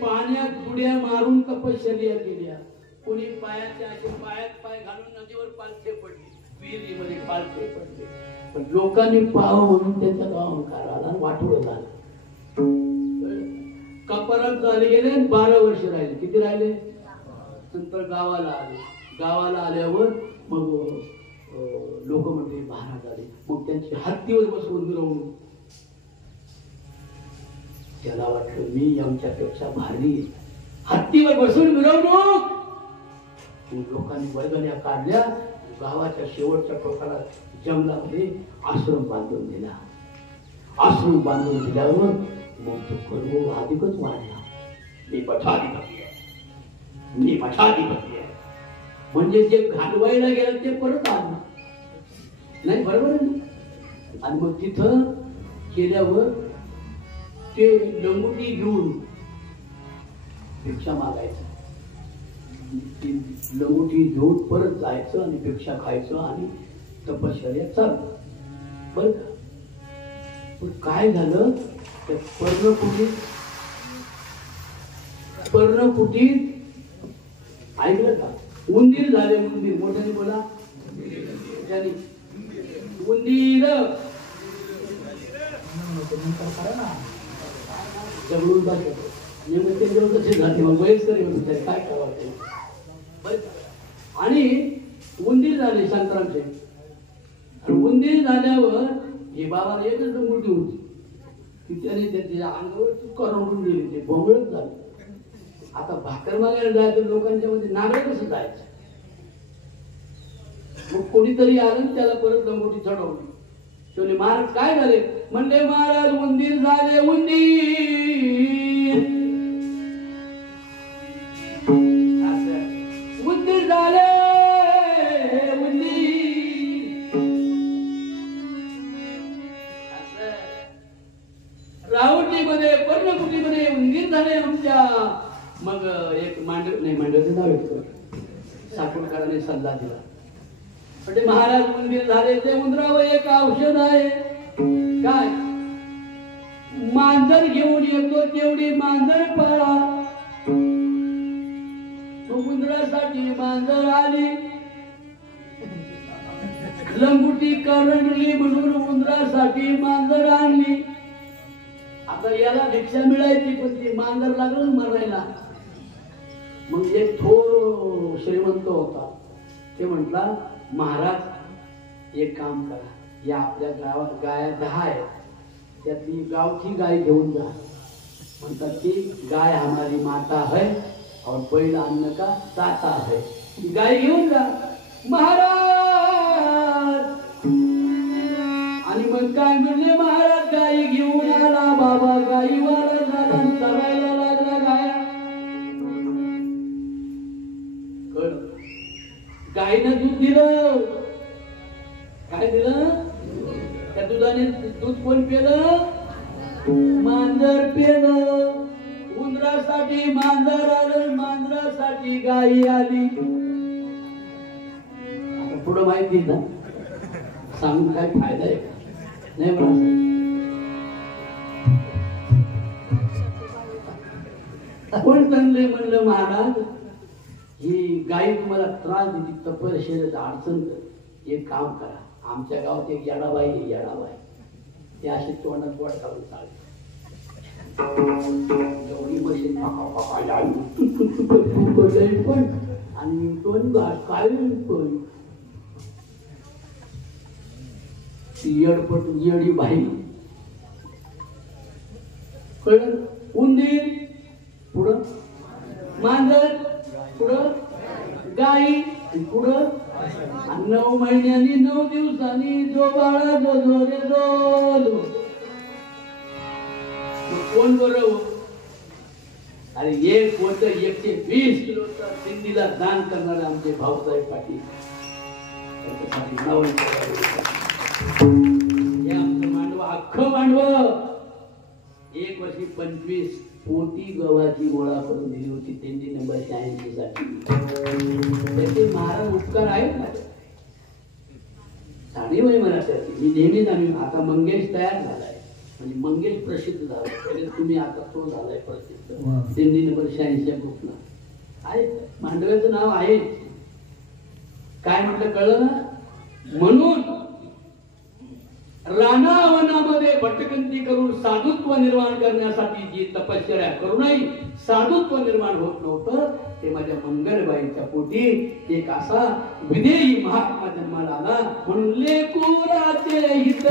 पाण्यात बुड्या मारून तपश्चर्या केल्या, कोणी पायाच्या पायात पाय घालून नदीवर पालथे पडले, विहिरीमध्ये पालथे पडले. पण लोकांनी पाहावं म्हणून त्याचा अहंकार आला, वाटोळं झालं. कपारात झाले गेले 12 वर्ष राहिले. किती राहिले? नंतर गावाला आले. गावाला आल्यावर मग लोक म्हणजे महाराज आले. मग त्यांची हत्तीवर बसवून मिरवणूक. त्याला वाटलं मी आमच्यापेक्षा भारी, हत्तीवर बसून मिरवणूक. लोकांनी वर्गण्या काढल्या. गावाच्या शेवटच्या टोकाला जंगलामध्ये आश्रम बांधून दिला. आश्रम बांधून दिल्यावर मग तो गर्व अधिकच वाढला. मी मठाधिपती आहे, मी मठाधिपती आहे. म्हणजे जे घालवायला गेलं ते परत आलं नाही, बरोबर आहे. आणि मग तिथं गेल्यावर ते लंगोटी घेऊन भिक्षा मागायचं. लंगोटी घेऊन परत जायचं आणि भिक्षा खायचं आणि तपश्चर्या चालू. बर पण काय झालं, त्या पर्णकुटीत ऐकलं का, उंदीर झाले. उंदीर मोठ्याने बोला. उंदीर जगडून कसे झाले. मग वयस्कर काय करावं. आणि उंदीर झाले संक्रांतचे. उंदीर झाल्यावर हे बाबाला एकच मूर्ती होती की त्याने त्याच्या अंगावर करवून दिली. ते बोंगळच झालं. आता भाकर मागायला जायचं लोकांच्या मध्ये, नागडं कसं जायचं. मग कोणीतरी आलं त्याला परत लंगोटी चढवली. शेवटी महाराज काय झाले म्हणले, महाराज उंदीर झाले. उंदीर झाले. राहुटीमध्ये पर्णकुटीमध्ये उंदीर झाले आमच्या. मग एक मांडवचे नाव येतो, साकुरकरांनी सल्ला दिला. म्हणजे महाराज उंदीर झाले ते उंदरावर एक औषध आहे. काय, मांजर घेऊन येतो तेवढी मांजर पाळा. उंदरासाठी मांजर आली. लंगुटी करंडली म्हणून उंदरासाठी मांजर आणली. आता याला भिक्षा मिळायची पण ती मांजर लागलं मरायला. मग एक थोर श्रीमंत होता. ते म्हटला, महाराज एक काम करा, या आपल्या गावात गाया 10 आहेत, त्यातली गावची गाय घेऊन जा. म्हणतात ती गाय हमारी माता है और बैल अन्न का दाता है. गाय घेऊन जा महाराज. आणि मग काय म्हणले महाराज, गाय घेऊन आला. बाबा गाईवाला झाला, चरायला लागला गाया. गायीनं दूध दिलं. काय दिलं? त्या दुधाने दूध कोण पेलं? मांजर पेलं. उंदरासाठी मांजर आलं, मांजरासाठी गाई आली. आता पुढं माहिती ना, सांगून काय फायदा आहे का? नाही म्हणा. कोण चांगले म्हणलं, महाराज ही गाई तुम्हाला त्रास देते, तपश्चर्याची अडचण कर. एक काम करा, आमच्या गावात एक येडाबाई आहे, येडाबाई. ते अशी तोंडात गोड काढून चालते. एवढी मशीन पण आणि तोंड काय पण येडपट येडी बाई. कळलं? उंदीर पुढं, मांजर पुढं, गाई पुढं. 9 महिन्यांनी 9 दिवसांनी जो बाळा जो रे जो. कोण बरोबर? अरे एक होतं 120 किलोचा दिंडीला दान करणारे आमचे भाऊसाहेब पाटील. त्याच्यासाठी नाव अख्खं मांडव 1 वर्षी 25 पोती गव्हाची गोळा करून दिली होती त्यांनी नंबर 86 साठी. त्याचे महाराज उपकार आहेत माझे. साडी वय मला त्याची मी नेहमीच आम्ही आता मंगेश तयार झालाय म्हणजे मंगेश प्रसिद्ध झाला. तुम्ही आता तो झालाय प्रसिद्ध. त्यांनी नंबर 86 ग्रुपला आहे. मांडव्याचं नाव आहे. काय म्हटलं कळलं ना. म्हणून रानावनामध्ये भटकंती करून साधुत्व निर्माण करण्यासाठी जी तपश्चर्या करूनही साधुत्व निर्माण होत नव्हतं ते माझ्या मंगलबाईच्या पोटी एक असा विदेही महात्मा जन्माला आला. म्हणून लेकुराचे हित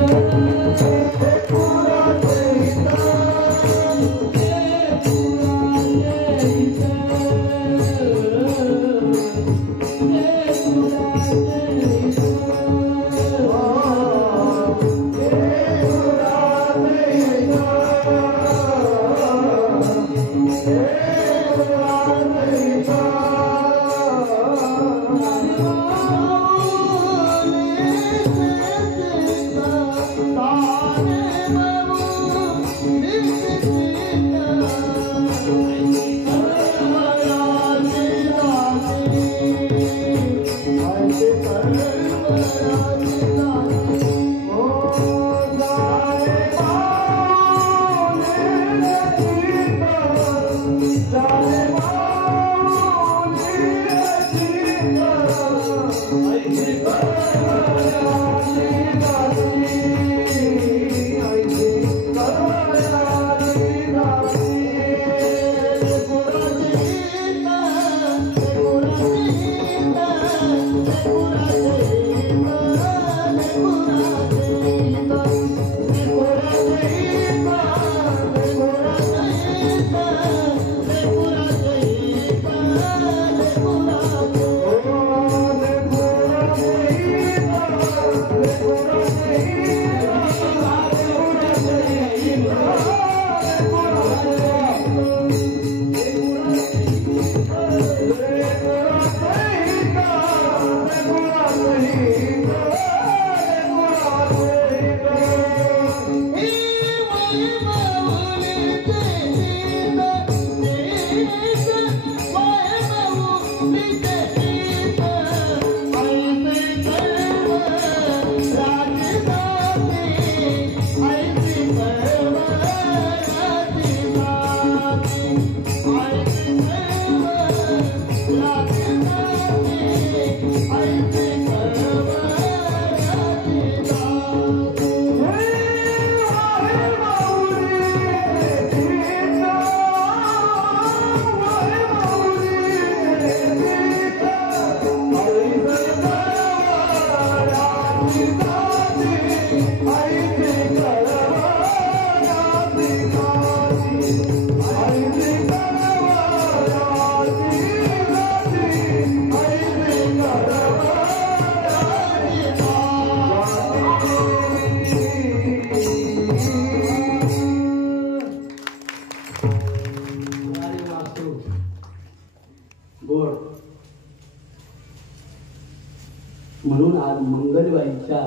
म्हणून आज मंगलबाईच्या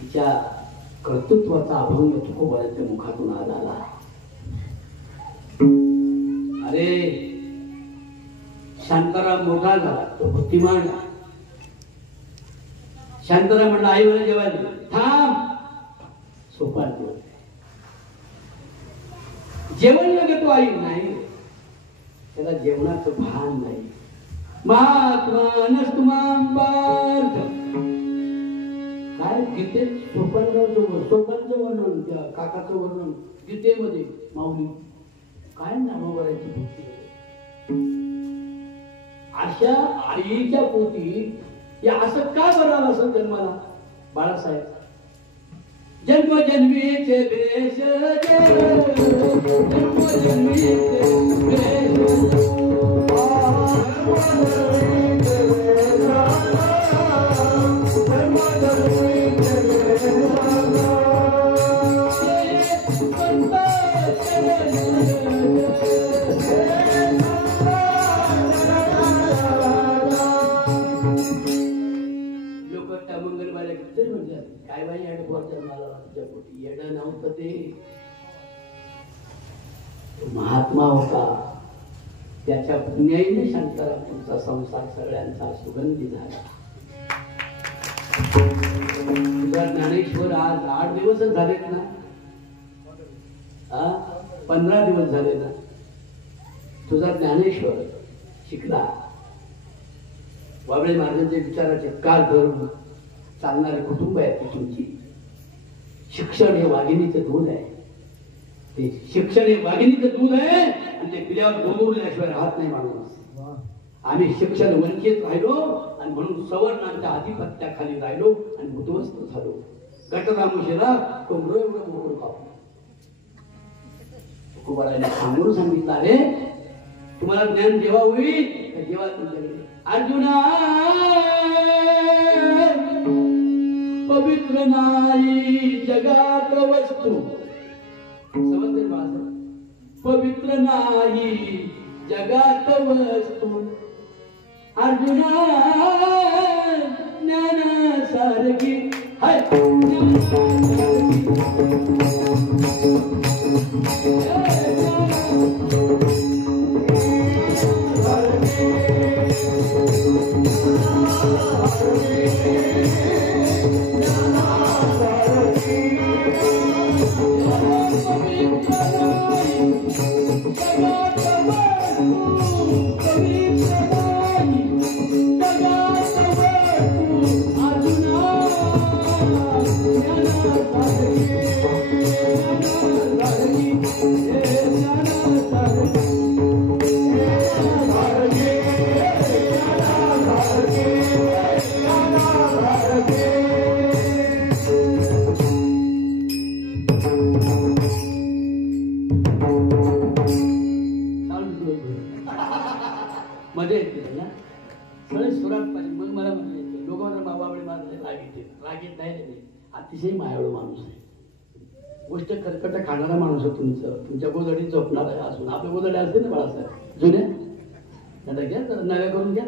तिच्या कर्तृत्वाचा अभंग तुकोबाराच्या मुखातून आज आला. अरे शांताराम मोठा झाला तो बुद्धिमान. शांताराम म्हणला आई मला जेवायला थांब. सोपान जेवण लागतो आई नाही. त्याला जेवणाचं भान नाही. महात्मा नसतुमाम पार्थ काय गीतेत सोपानचं वर्णन त्या काकाचं वर्णन गीतेमध्ये माऊली काय नाम करायची भक्ती. अशा आईच्या पोटी या असं का करावं असं जन्माला बाळासाहेब. जन्मजन्मीचे भेष जन्मजन्मीचे भेष लोक त्या मंगलबाईला तरी म्हटलं काय बाई ऍडपोर जन्माला तुझ्या पोटी. येणं नव्हतं ते, महात्मा होता. त्याच्या पुण्याईने शांतारामांचा संसार सगळ्यांचा सुगंधी झाला. तुझा ज्ञानेश्वर आज 8 दिवसच झालेत ना, 15 दिवस झाले ना. तुझा ज्ञानेश्वर शिकला. वाबळे महाराजांच्या विचाराचे काल धरून चालणारे कुटुंब आहे ती तुमची. शिक्षण हे वाघिणीचं दूध आहे. ते शिक्षण हे वाघिणीचं दूध आहे आणि ते पिल्यावर डोंगरल्याशिवाय राहत नाही माणूस. आम्ही शिक्षण वंचित राहिलो आणि म्हणून सवर्णांच्या आधिपत्याखाली राहिलो आणि उद्ध्वस्त झालो. गटरामुशीला कोंबडं एवढं मोकळं कापलं. तुकोबाराने सांगून सांगितलं, अरे तुम्हाला ज्ञान जेव्हा होईल तेव्हा तुमच्याकडे अर्जुना पवित्र नाही जगात वस्तू. समजते माझं? पवित्र नाही जगात वस्तू अर्जुना ज्ञान सारखी हाय. मजा येते ना सगळे सुरात पाहिजे. मग मला म्हटले लोकांना बाबाकडे माझं रागीत नाही रे. अतिशय मायाळू माणूस आहे. गोष्ट कर्कट खाणारा माणूस आहे. तुमच्या गोदडी झोपणारा असून आपल्या गोदडी असते ना बाळासाहेब जुन्या आता घ्या तर नव्या करून घ्या.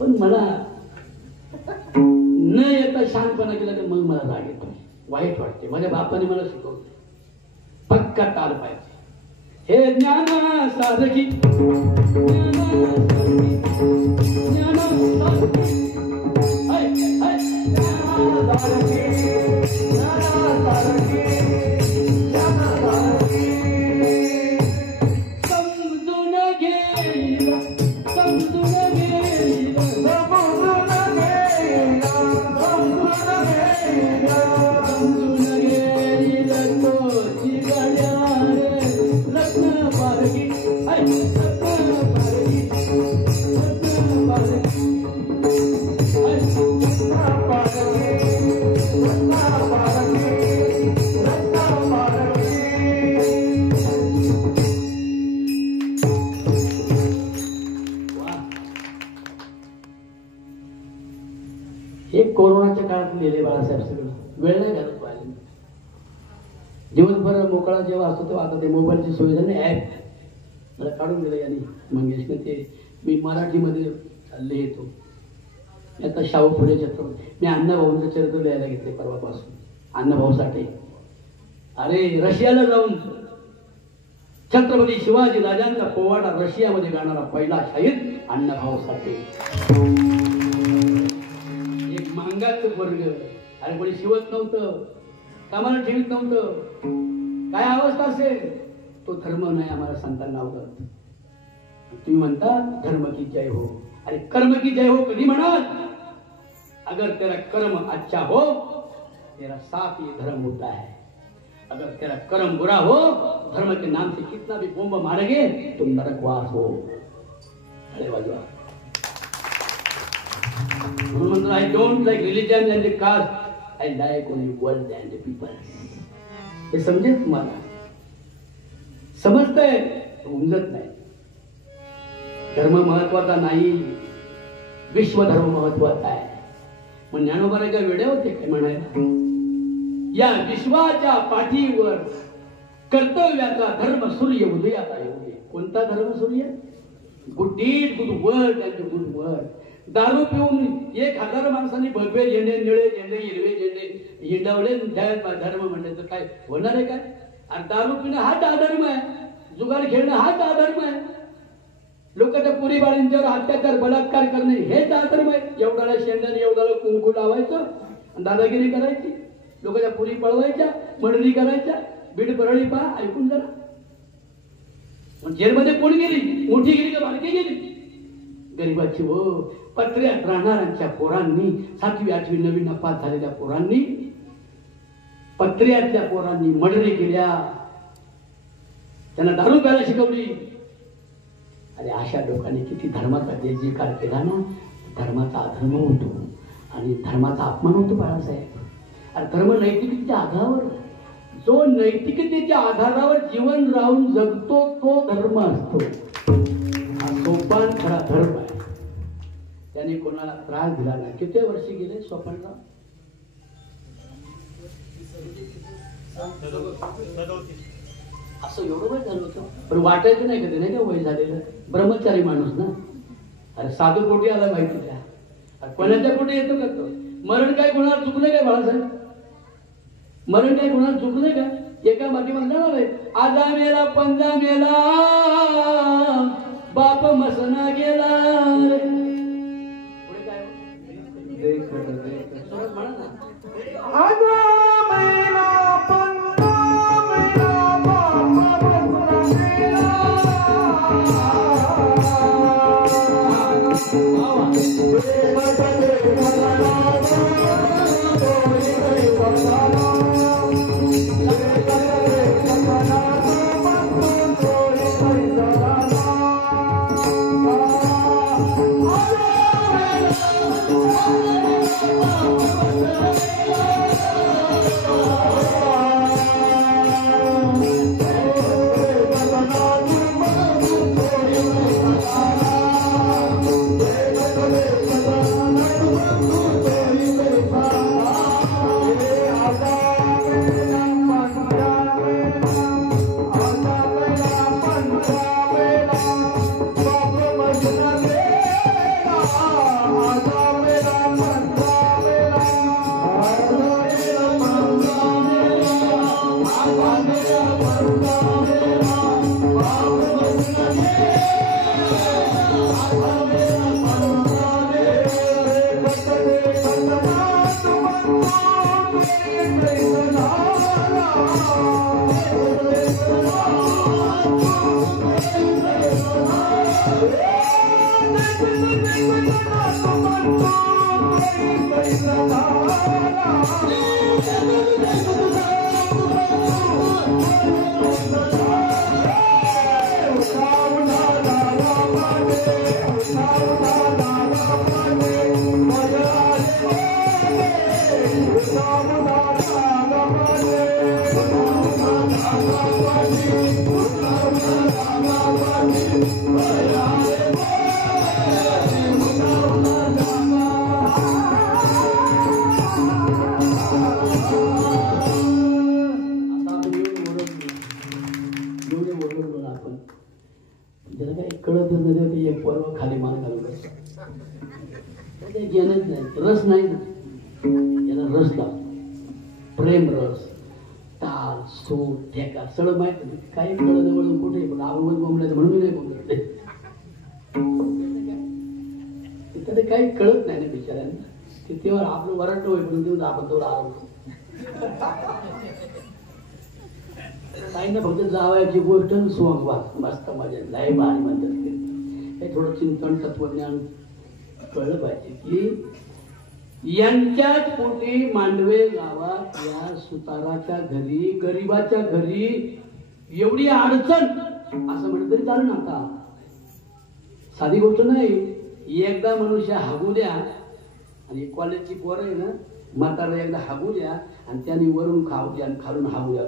पण मला न येता शांतपणा केला तर मग मला राग येतो, वाईट वाटते. माझ्या बापाने मला शिकवलं पक्का ताल पाहिजे. हे ज्ञान सारखी समजून घे समजून कोरोनाच्या काळात लिहिले बाळासाहेब सगळं. वेळ नाही घालत पाहिजे. दिवसभर मोकळा जेव्हा असतो तेव्हा आता ते मोबाईलची सोय झाली. ॲप मला काढून दिलं यांनी मंगेशने. ते मी मराठीमध्ये लिहितो. आता शाहू फुले छत्रपती. मी अण्णाभाऊंचं चरित्र लिहायला घेतले परवापासून. अण्णाभाऊ साठे. अरे रशियाला जाऊन छत्रपती शिवाजी राजांचा पोवाडा रशियामध्ये गाणारा पहिला शाहीर अण्णाभाऊ साठे. मांगाचं वर्ग. अरे कोणी शिवत नव्हतं, कामाला ठेवीत नव्हतं. काय अवस्था असेल तो धर्म नाही आम्हाला संतांना आवडत. तुम्ही म्हणता धर्म की जय हो. अरे कर्म की जय हो कधी म्हणाल? अगर तेरा कर्म अच्छा हो तेरा साथ ये धर्म होता है. अगर तेरा कर्म बुरा हो धर्म के नाम से कितना भी बोंब मारेंगे तुम नरकवास हो. अरे वाजवा. I don't like religion and the caste. I like only world and the people. हे समजेल तुम्हाला? समजतंय? उमजत नाही. धर्म महत्वाचा नाही, विश्वधर्म महत्वाचा आहे. मग ज्ञानोबाराय काय वेडे होते काय म्हणायला? या विश्वाच्या पाठीवर कर्तव्याचा धर्म सूर्य उदयाला येऊ दे. कोणता धर्म सूर्य? Good deed, good word and good word. दारू पिऊन 1000 माणसांनी भगवे झेंडे, निळे झेंडे, हिरवे झेंडे हिंडवले धर्म म्हणले तर काय होणार आहे काय? आणि दारू पिणं हा अधर्म आहे, जुगार खेळणं हा अधर्म आहे, लोकांच्या पुरी बाळींच्यावर अत्याचार बलात्कार करणे हेच अधर्म आहे. एवढ्याला शेंड्याने एवढ्याला कुंकू लावायचं, दादागिरी करायची, लोकांच्या पुरी पळवायच्या, मडणी करायच्या. बीड परळी पहा, ऐकून जरा. जेलमध्ये कोण गेली? मोठी गेली का बारकी गेली? गरीबाची व पत्र्यात राहणाऱ्यांच्या पोरांनी, 7वी 8वी 9वी नापास झालेल्या पोरांनी, पत्र्यातल्या पोरांनी मडणी केल्या, त्यांना दारू प्यायला शिकवली. आणि अशा लोकांनी किती धर्माचा जयजयकार केला ना, धर्माचा अधर्म होतो आणि धर्माचा अपमान होतो बाळासाहेब. आणि धर्म नैतिकतेच्या आधारावर, जो नैतिकतेच्या आधारावर जीवन राहून जगतो तो धर्म असतो. हा सोपान खरा धर्म आहे. त्याने कोणाला त्रास दिला नाही. किती वर्षी गेले सोपानराव? असं एवढं वय झालं होतं, पण वाटायचं नाही कधी नाही का वय झालेलं. ब्रह्मचारी माणूस ना. अरे साधू पोटी आला माहिती का? कोणाच्या पोटी येतो का तो? मरण काय कोणाला चुकलं काय बाळासाहेब? मरण काय कोणाला चुकलं का? एका माध्यमात जाणार आहे, आजा मेला पंजा मेला बाप मसना गेला. पुढे काय म्हणा ना, आजा मेला पंजा मेला बाप मसना रस नाही ना, याला रस लागतो. प्रेम रस, ताल, सूर, ठेका सगळं माहित नाही. काही कळलं जवळ कुठे पण आवड बोंबलायचं म्हणून नाही बोलत. ते काही कळत नाही ना बिचाऱ्यांना. ते तेव्हा आपलं वराट होय पण तेव्हा आपण तेवढा आवडतो. काही ना फक्त जावयाची गोष्ट सोंग वाच मस्त मजा लय भारी म्हणतात. काही थोडं चिंतन तत्वज्ञान कळलं पाहिजे की यांच्याच पोटी मांडवे गावात या सुताराच्या घरी, गरीबाच्या घरी एवढी अडचण असं म्हणत तरी चालेल ना. आता साधी गोष्ट नाही. एकदा मनुष्य हागू द्या आणि कॉलेजची पोरं आहे ना, म्हातारा एकदा हागू द्या आणि त्याने वरून खाऊ द्या आणि खालून हागू द्या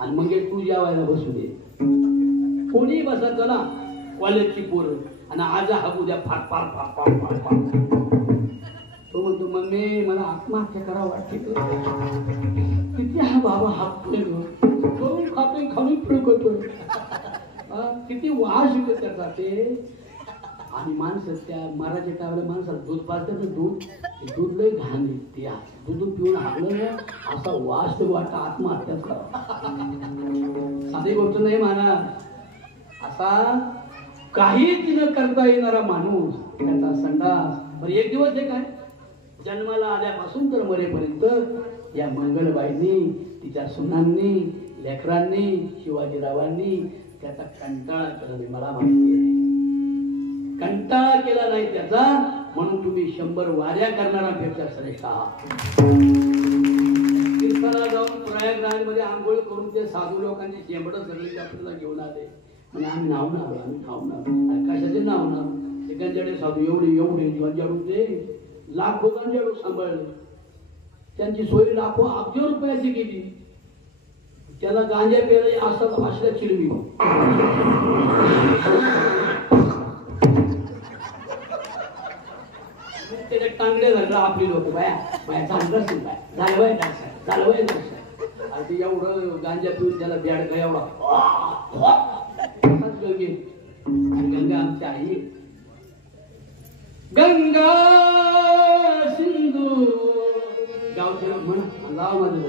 आणि मग तू जेवायला बसू दे. कोणी बसा चला कॉलेजची पोरं आणि आज हागू द्या फार फार फार फार फार फार. तो म्हणतो मम्मी मला आत्महत्या करावं वाटते. किती हा बाबा हाकतोय करून खातोय खाऊन फिरकतोय. किती वास त्याचा ते आणि माणसं त्या मराठी टायमाला माणसाला दूध पाजतात ना, दूध लय घाण निघते. दूध पिऊन हागलं ना असा वास वाटा आत्महत्याच करा. साधी गोष्ट नाही म्हणा. असा काहीच न करता येणारा माणूस त्याचा संडास. पण एक दिवस हे काय जन्माला आल्यापासून तर मरेपर्यंत या मंगलबाईंनी, तिच्या सुनांनी, लेकरांनी, शिवाजीरावांनी त्याचा कंटाळा केला नाही. मला माहिती आहे कंटाळा केला नाही त्याचा, म्हणून तुम्ही 100 वाऱ्या करणाऱ्यांपेक्षा श्रेष्ठ आहात. तीर्थाला जाऊन प्रयागराजमध्ये आंघोळ करून ते साधू लोकांची शेंबडं सगळी आपल्याला घेऊन आले. म्हणजे आम्ही नावून आलो, आम्ही खाऊन आलो. कशाचे नावून आलो? ते गंजाडे साधू एवढे गंजाडू ते लाखो गंजाडू सांभाळले. त्यांची सोय लाखो अब्ज रुपयाची केली. त्याला गांजा प्यायला असं असल्या चिरवी त्याच्या टांगडे धरलं आपली लोक. बाया चांगलं झालं ते एवढं गांजा पिऊन त्याला बॅड का एवढा गंगा आमची आई. गंगा सिंधू गावचे लोक म्हणा गाव मध्ये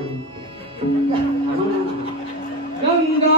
गंगा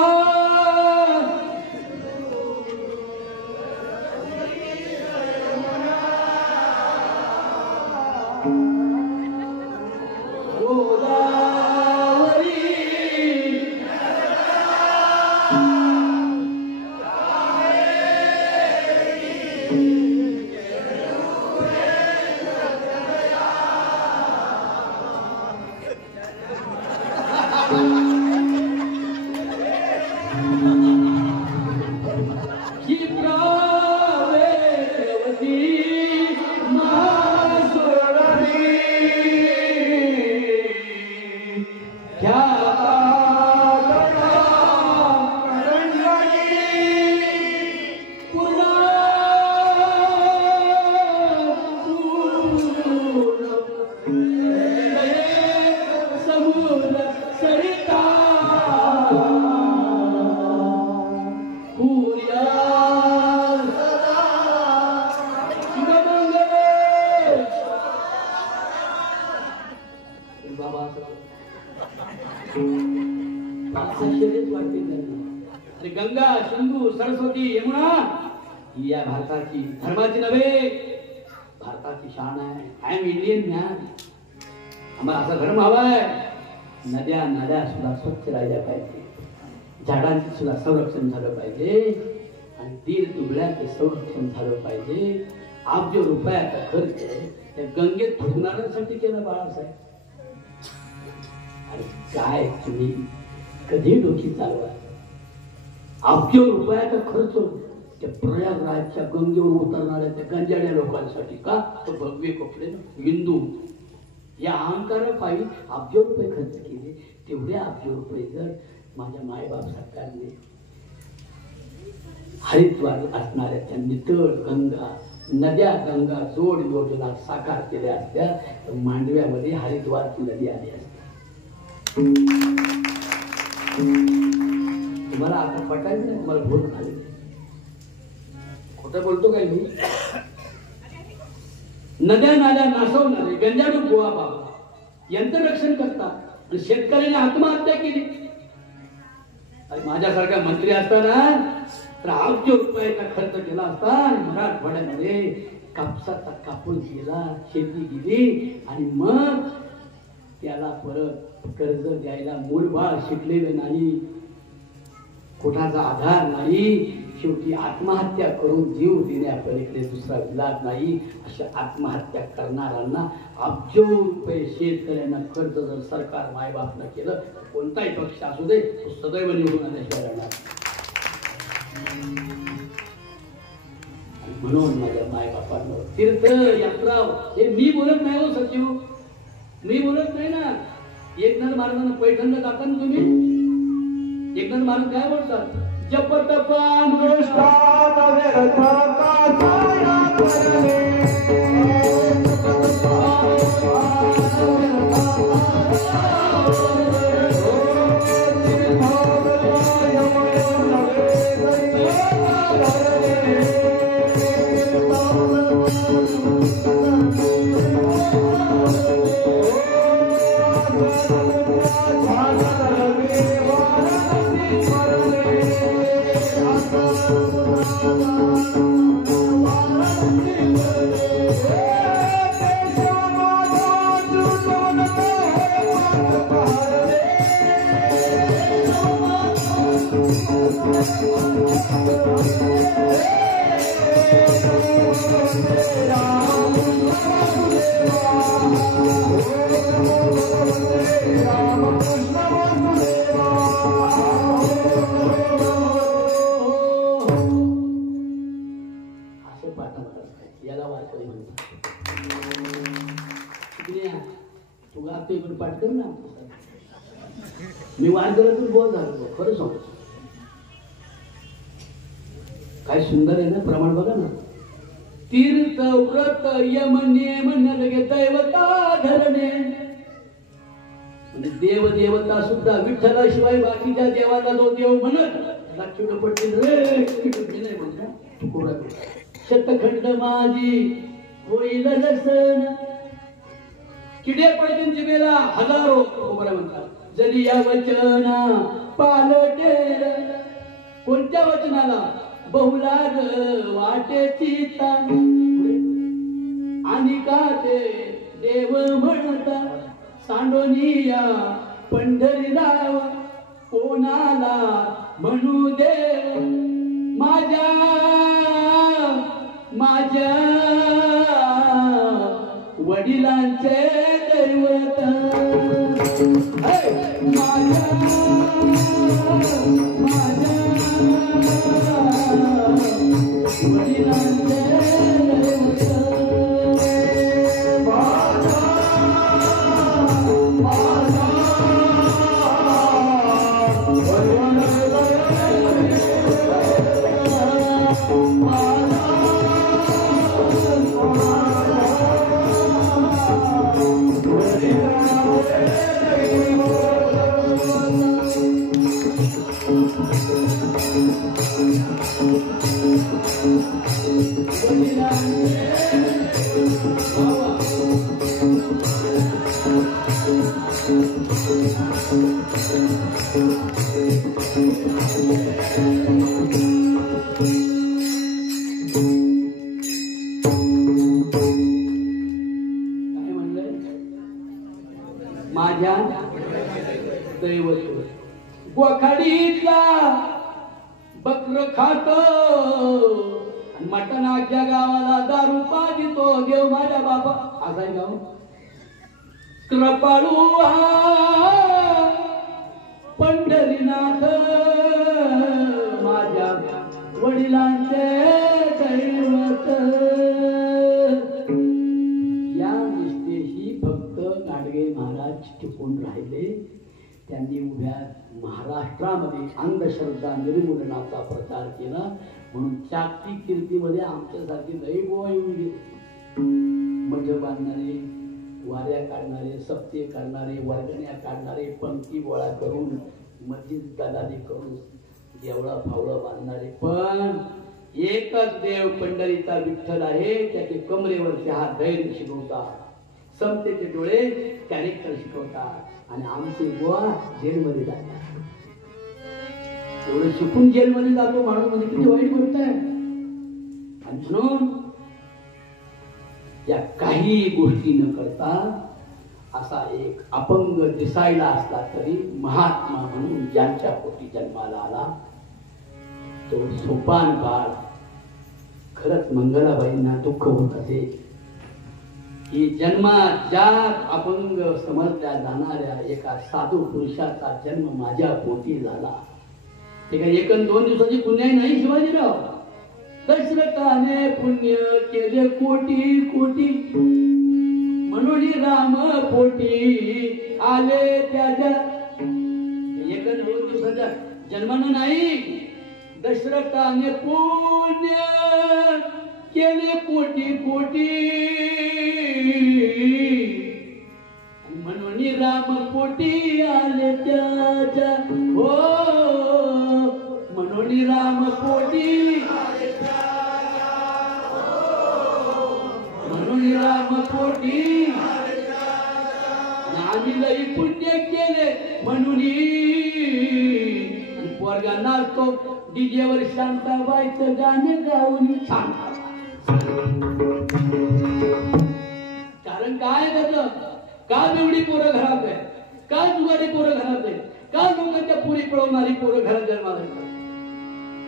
गंगा सिंधू सरस्वती यमुना ही या भारताची धर्माची नव्हे भारताची शान आहे. I am Indian man. आम्हाला असा धर्म हवाय. नद्या सुद्धा स्वच्छ राहिल्या पाहिजे. झाडांचं सुद्धा संरक्षण झालं पाहिजे आणि तीर दुबळ्याचं संरक्षण झालं पाहिजे. अब्ज रुपयाचा खर्च त्या गंगेत फुगणाऱ्यांसाठी केला बाळासाहेब. आणि काय तुम्ही कधी डोकी चालवा. अब्ज रुपयाचा खर्च त्या प्रयागराजच्या गंगेवर उतरणाऱ्या त्या गंजाड्या लोकांसाठी का तर भगवे कपडे हिंदू या अहंकारापायी अब्ज रुपये खर्च केले. तेवढे अब्ज रुपये जर माझ्या मायबाप सरकारने हरिद्वार असणाऱ्या त्या नितळ गंगा नद्या गंगा जोड योजना साकार केल्या असत्या तर मांडव्यामध्ये हरिद्वारची नदी आली असते. तुम्हाला आता पटायचं नाही. तुम्हाला भूल झाली. खोटं बोलतो काय मी? नद्या नाल्या नासवणारे गंजाडू गोवा बाबा यांचं रक्षण करतात. शेतकऱ्याने आत्महत्या केली. आणि माझ्यासारखा मंत्री असताना तर अब्ज रुपयाचा खर्च केला असता. मराठवाड्यामध्ये कापसाचा कापूस गेला, शेती गेली आणि मग त्याला परत कर्ज द्यायला मूलबाळ शिकलेलं नाही, कुणाचा आधार नाही. शेवटी आत्महत्या करून जीव देण्यापलीकडे दुसरा विलाज नाही. अशा आत्महत्या करणाऱ्यांना अब्ज रुपये शेतकऱ्यांना खर्च जर सरकार मायबापनं केलं कोणताही पक्ष असू दे तो सदैव निवडून आल्याशिवाय राहणार. म्हणून माझ्या मायबापांवर तीर्थ यात्रा हे मी बोलत नाही हो सचिव. मी बोलत नाही ना. एकनाथ महाराजांना पैठणला जाता ना तुम्ही. एकनाथ महाराज काय बोलतात? जप तप याला वाचन म्हणतात. तू गातो इकडे पाठ कर ना. मी वाचगरातून बोल झालो खरं सांगतो. काय सुंदर आहे ना प्रमाण बघा ना. तीर्थ व्रत यम नियम नरगे दैवता धरणे. म्हणजे देव देवता सुद्धा विठ्ठलाशिवाय बाकीच्या देवाला जो देव म्हणत लक्ष्मी पडतील रे नाही म्हणता. शतखंड माझी होईल लसन. किडे पडतील जिबेला हजारो म्हणतात. जरी या वचना पालटेल. कोणत्या वचनाला? बहुलाग वाटेची ताण. आणि का ते देव म्हणतात सांडोनिया पंढरीराव. कोणाला म्हणू देव माझ्या माझ्या वडिलांचे दैवत. माझ्या माझ्या वडिलांचे माझ्या दैवत. गोखाडीतला बकर खातो मटण आख्या गावाला दारू पाजितो. देव माझ्या बाबा असा गाव. कृपाळू पंढरीनाथ माझ्या वडिलांचे दैवत. या निष्ठेशी फक्त गाडगे महाराज टिकून राहिले. त्यांनी उभ्या महाराष्ट्रामध्ये अंधश्रद्धा निर्मूलनाचा प्रचार केला. म्हणून जागतिक कीर्तीमध्ये आमच्यासारखी लई गोवा येऊन गेली. मठ बांधणारे, वाऱ्या काढणारे, सप्ते काढणारे, वर्गण्या काढणारे, पंक्ती गोळा करून मस्जिद दलाली करून देवळा फावळं बांधणारे. पण एकच देव पंढरीचा विठ्ठल आहे. त्याचे कमरेवरचे हात धैर्य शिकवतात. समतेचे डोळे कॅरेक्टर शिकवतात. आणि आमचे गोवा जेलमध्ये जातात. एवढं शिकून जेलमध्ये जातो माणूस म्हणजे किती वाईट गोष्ट आहे. आणि म्हणून या काही गोष्टी न करता असा एक अपंग दिसायला असला तरी महात्मा म्हणून ज्यांच्या पोटी जन्माला आला तो सोपान काळ. खरंच मंगलाबाईंना दुःख होत असेल की जन्मात ज्या अपंग समजल्या जाणाऱ्या एका साधू पुरुषाचा जन्म माझ्या पोटी झाला. ते काही 1-2 दिवसाची पुण्य नाही शिवाजीराव. दशरथाने पुण्य केले कोटी कोटी. म्हणून राम पोटी आले त्याच्या. 1-2 दिवसाच्या जन्मानं नाही. दशरथाने पुण्य केले कोटी कोटी. म्हणून राम पोटी आले त्याच्या. हो म्हणून राम पोटी आले त्याच्या. म्हणून पोटी आम्ही लई पुण्य केले म्हणून पोरगा नाचतो डीजेवर शांताबाईचं गाणे गाऊन छान. कारण काय त्याचं का एवढी पोरं घरात आहे, का जुगारी पोरं घरात आहे, का लोकांच्या पुरी पळवणारी पोरं घरात जन्माला येतात.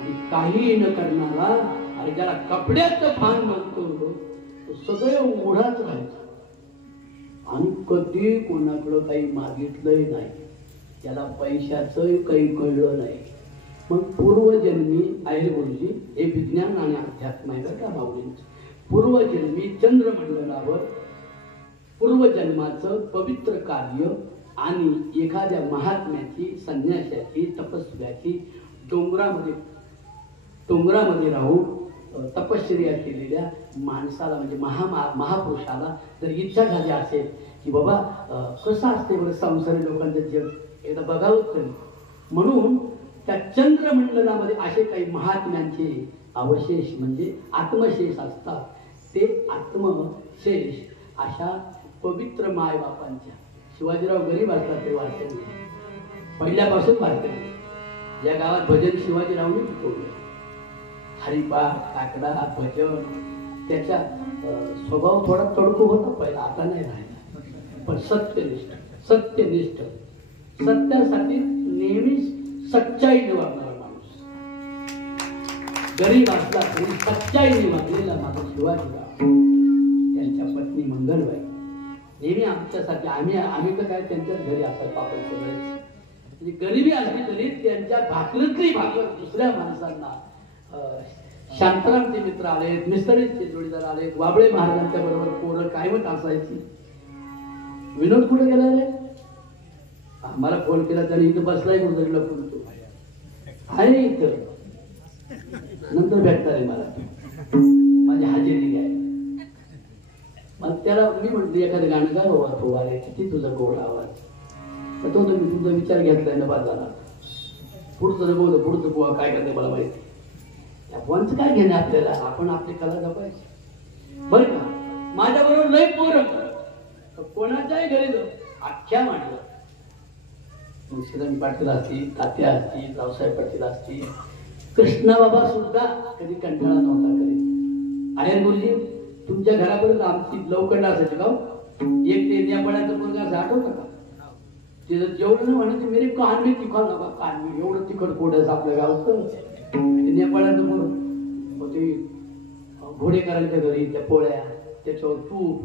आणि काही न करणारा अरे ज्याला कपड्याचं भान म्हणतो तो सदैव उघडाच राहायचा आणि कधी कोणाकडं काही मागितलंही नाही. त्याला पैशाचं काही कळलं नाही. मग पूर्वजन्मी आहेर गुरुजी हे विज्ञान आणि अध्यात्म आहे का माऊलींचं. पूर्वजन्मी चंद्रमंडलावर पूर्वजन्माचं पवित्र कार्य आणि एखाद्या महात्म्याची संन्याशाची तपस्व्याची डोंगरामध्ये राहून तपश्चर्या केलेल्या माणसाला म्हणजे महापुरुषाला जर इच्छा झाली असेल की बाबा कसं असते बरं संसारी लोकांचं जग एकदा बघावं तरी, म्हणून त्या चंद्रमंडलामध्ये असे काही महात्म्यांचे अवशेष म्हणजे आत्मशेष असतात. ते आत्मशेष अशा पवित्र मायबापांच्या. शिवाजीराव गरीब असतात ते वारकरी पहिल्यापासून वारकरी. या गावात भजन शिवाजीरावने शिकवले. हरिपाठ काकडा भजन त्याचा स्वभाव थोडा तडकू होता पहिला, आता नाही राहिला. पण सत्यनिष्ठ सत्यासाठी नेहमी सच्चाईने वागणारा माणूस. गरीब असला तरी सच्चाईने वागलेला माझा शिवाजीराव. त्यांच्या पत्नी मंगलबाई नेहमी आमच्यासाठी आम्ही तर काय त्यांच्याच घरी असतात आपण सगळे. म्हणजे गरिबी असली तरी त्यांच्या भाकरीतली भाकर दुसऱ्या माणसांना. शांतारामचे मित्र आलेत, मिस्त्रीचे जोडीदार आलेत, वाबळे महाराजांच्या बरोबर पोरं कायमच असायची. विनोद कुठे गेला रे? आम्हाला फोन केला त्याने इथं बसलाय कुठे लपून. तो आहे इथं, नंतर भेटणार आहे मला, माझी हजेरी आहे. मग त्याला मी म्हटलं एखादं गाणं गा बाबा तो अरे किती तुझा गोड आवाज. तर तो तुम्ही तुमचा विचार घेतलाय ना बाजारात. पुढचं पुढचं पोहा काय करते मला माहिती. या पोहांचं काय घेणं आपल्याला, आपण आपली कला जपायची बरं का. माझ्या बरोबर लय पोरं कोणाच्याही घरी जाऊ अख्ख्या मांडलं. मुळशीराम पाटील असतील, तात्या असतील, रावसाहेब पाटील असतील, कृष्णा बाबा सुद्धा कधी कंटाळा नव्हता करीत. अरे गुरुजी तुमच्या घरापर्यंत आमची लवकर असायची का एक ते नेपाळ्याचं मुलगा असं आठवतं का? ते जेवढं ना म्हणायचे मेरे कानवी तिखट नका कानवी एवढं तिखट कोडच आपल्या गावचं. नेपाळ्याचं मग ते घोडेकरांच्या घरी त्या पोळ्या त्याच्यावर तूप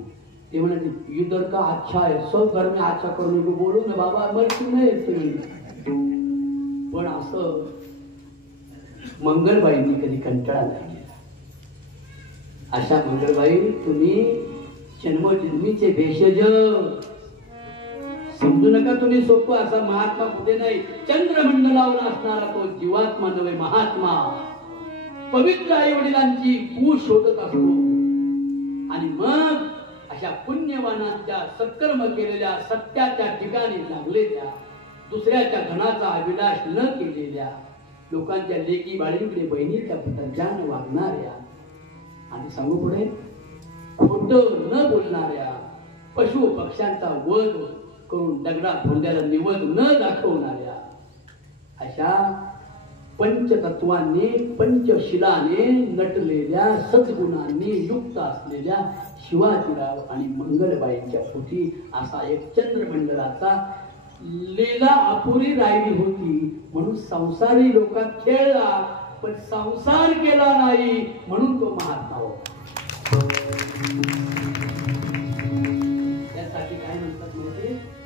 ते म्हणायचे इधर का अच्छा आहे सब घर में अच्छा करून बोलू ना बाबा मरती नाही तुम्ही. पण असं मंगलबाईंनी कधी कंटाळा नाही केला. अशा मंगलबाई तुम्ही जन्मजन्मीचे भेषज समजू नका. तुम्ही सोपं असा महात्मा कुठे नाही. चंद्रमंडलावर असणारा तो जीवात्मा नव्हे महात्मा पवित्र आई वडिलांची पूज शोधत असतो. आणि मग अशा पुण्यवानांच्या सत्कर्म केलेल्या सत्याच्या ठिकाणी लागलेल्या दुसऱ्याच्या धनाचा अभिलाष न केलेल्या लोकांच्या लेकी बाळीकडे बहिणीच्या पुत्रांच्यानं वागणाऱ्या आणि सांगू पुढे खोट न बोलणाऱ्या पशु पक्ष्यांचा वध करून दगडा भोंग्याला निवड न दाखवणाऱ्या अशा पंचतत्वांनी पंचशिलाने नटलेल्या सद्गुणांनी युक्त असलेल्या शिवाजीराव आणि मंगलबाईंच्या पोटी असा एक चंद्रमंडलाचा लीला अपुरी राहिली होती. म्हणून संसारी लोकात खेळला पण संसार केला नाही म्हणून तो महात्मा होता.